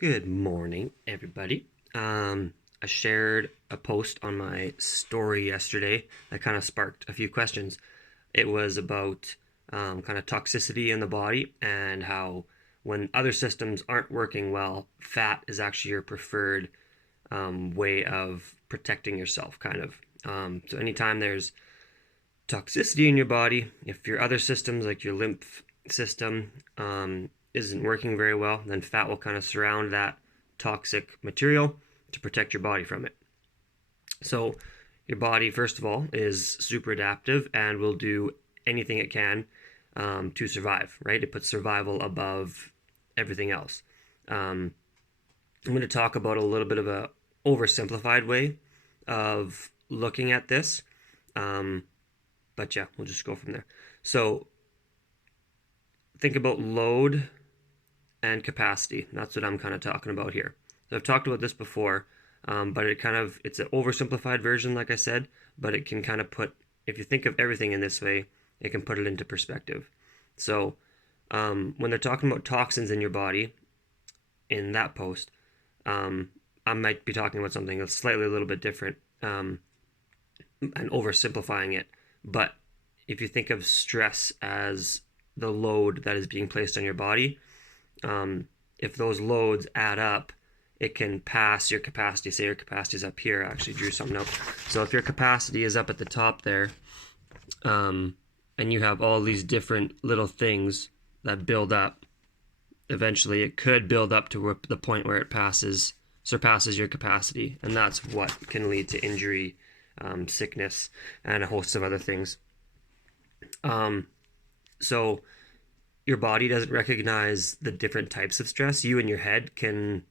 Good morning, everybody. I shared a post on my story yesterday that kind of sparked a few questions. It was about kind of toxicity in the body and how when other systems aren't working well, fat is actually your preferred way of protecting yourself, kind of. So anytime there's toxicity in your body, if your other systems like your lymph system isn't working very well, then fat will kind of surround that toxic material to protect your body from it. So your body, first of all, is super adaptive and will do anything it can to survive, right? It puts survival above everything else. I'm going to talk about a little bit of a oversimplified way of looking at this. But yeah, we'll just go from there. So think about load and capacity. That's what I'm kind of talking about here. So I've talked about this before, but it's an oversimplified version, like I said, but it can kind of if you think of everything in this way, it can put it into perspective. So when they're talking about toxins in your body, in that post, I might be talking about something that's slightly a little bit different and oversimplifying it. But if you think of stress as the load that is being placed on your body, if those loads add up, it can pass your capacity. Say your capacity is up here. I actually drew something up. So if your capacity is up at the top there, and you have all these different little things that build up, eventually it could build up to the point where it surpasses your capacity, and that's what can lead to injury, sickness, and a host of other things. So your body doesn't recognize the different types of stress. You in your head can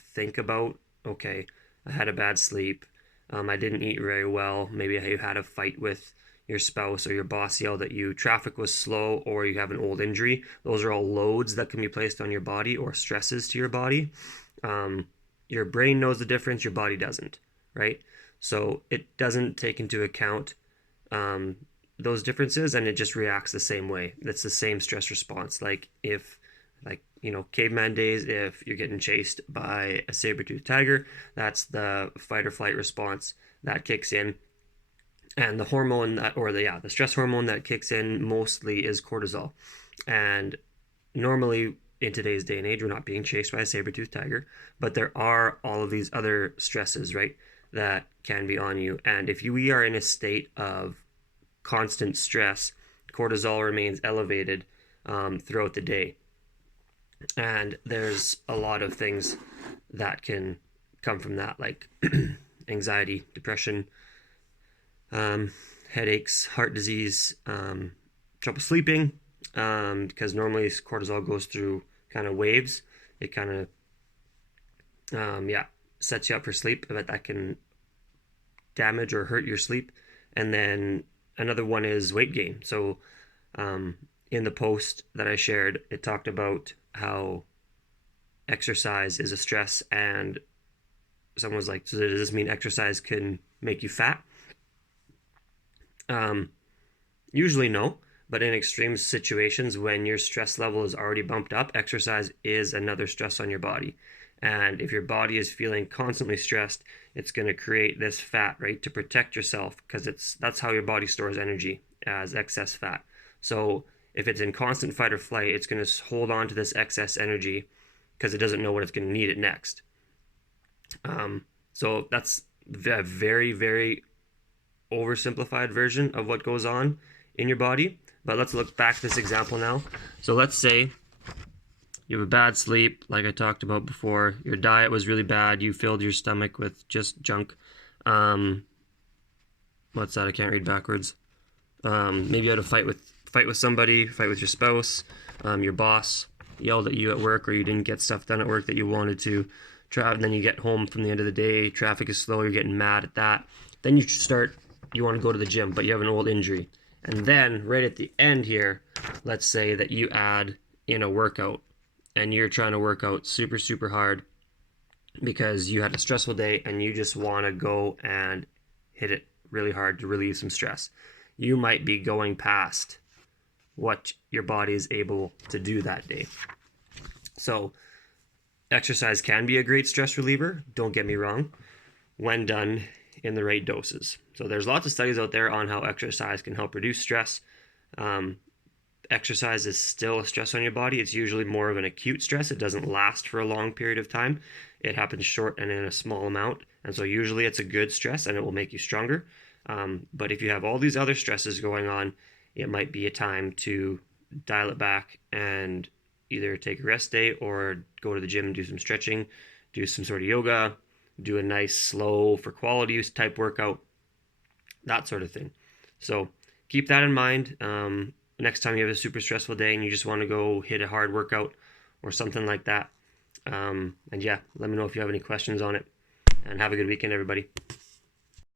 think about, okay, I had a bad sleep, I didn't eat very well, maybe you had a fight with your spouse or your boss yelled at you, traffic was slow, or you have an old injury. Those are all loads that can be placed on your body or stresses to your body. Your brain knows the difference, your body doesn't, right? So it doesn't take into account those differences, and it just reacts the same way. That's the same stress response. Like caveman days, if you're getting chased by a saber-toothed tiger, that's the fight or flight response that kicks in. And the hormone the stress hormone that kicks in mostly is cortisol. And normally in today's day and age, we're not being chased by a saber-toothed tiger, but there are all of these other stresses, right, that can be on you. And if we are in a state of constant stress, cortisol remains elevated throughout the day. And there's a lot of things that can come from that, like anxiety, depression, headaches, heart disease, trouble sleeping, because normally cortisol goes through kind of waves. It kind of sets you up for sleep, but that can damage or hurt your sleep. And then another one is weight gain. So in the post that I shared, it talked about how exercise is a stress, and someone was like, so does this mean exercise can make you fat? Usually no, but in extreme situations, when your stress level is already bumped up, exercise is another stress on your body. And if your body is feeling constantly stressed, it's going to create this fat, right, to protect yourself, because that's how your body stores energy, as excess fat. So if it's in constant fight or flight, it's going to hold on to this excess energy because it doesn't know when it's going to need it next. So that's a very, very oversimplified version of what goes on in your body. But let's look back at this example now. So let's say you have a bad sleep, like I talked about before. Your diet was really bad. You filled your stomach with just junk. What's that? I can't read backwards. Maybe you had a fight with somebody, fight with your spouse. Your boss yelled at you at work, or you didn't get stuff done at work that you wanted to. And then you get home from the end of the day. Traffic is slow. You're getting mad at that. Then you want to go to the gym, but you have an old injury. And then right at the end here, let's say that you add in a workout, and you're trying to work out super, super hard because you had a stressful day and you just want to go and hit it really hard to relieve some stress. You might be going past what your body is able to do that day. So Exercise can be a great stress reliever, don't get me wrong, when done in the right doses. So there's lots of studies out there on how exercise can help reduce stress. Um, Exercise is still a stress on your body. It's usually more of an acute stress. It doesn't last for a long period of time. It happens short and in a small amount. And so usually it's a good stress and it will make you stronger. But if you have all these other stresses going on, it might be a time to dial it back and either take a rest day or go to the gym and do some stretching, do some sort of yoga, do a nice slow for quality use type workout, that sort of thing. So keep that in mind. Next time you have a super stressful day and you just want to go hit a hard workout or something like that. And yeah, let me know if you have any questions on it. And have a good weekend, everybody.